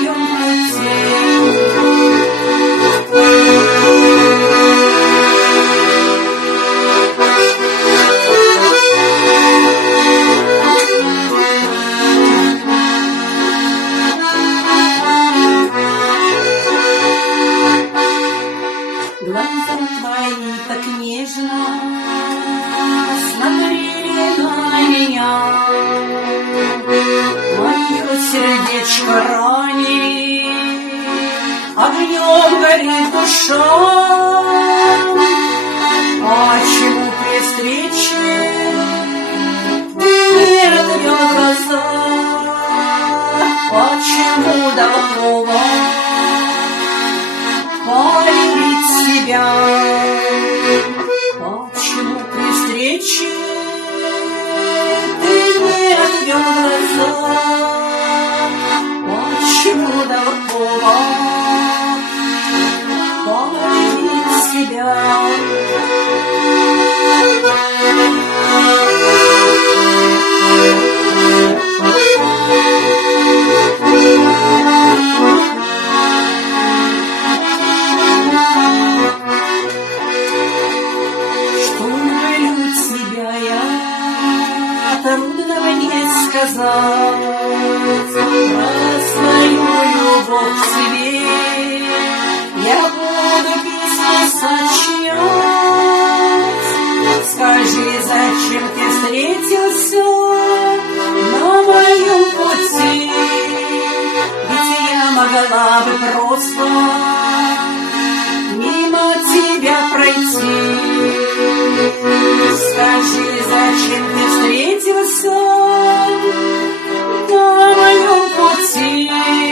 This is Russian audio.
моем пути. Глаза твои так нежно смотрели на меня, мое сердечко ранили, огнем горит душа. Почему при встрече не отвел глаза? Почему дал повод полюбить себя? Почему при встрече ты не отвел глаза? Почему дал повод полюбить себя? Трудно мне сказать про свою любовь к себе. Я буду письма сочинять. Скажи, зачем ты встретился на моем пути? Ведь я могла бы просто мимо тебя пройти. Скажи, зачем ты встретился на моем пути?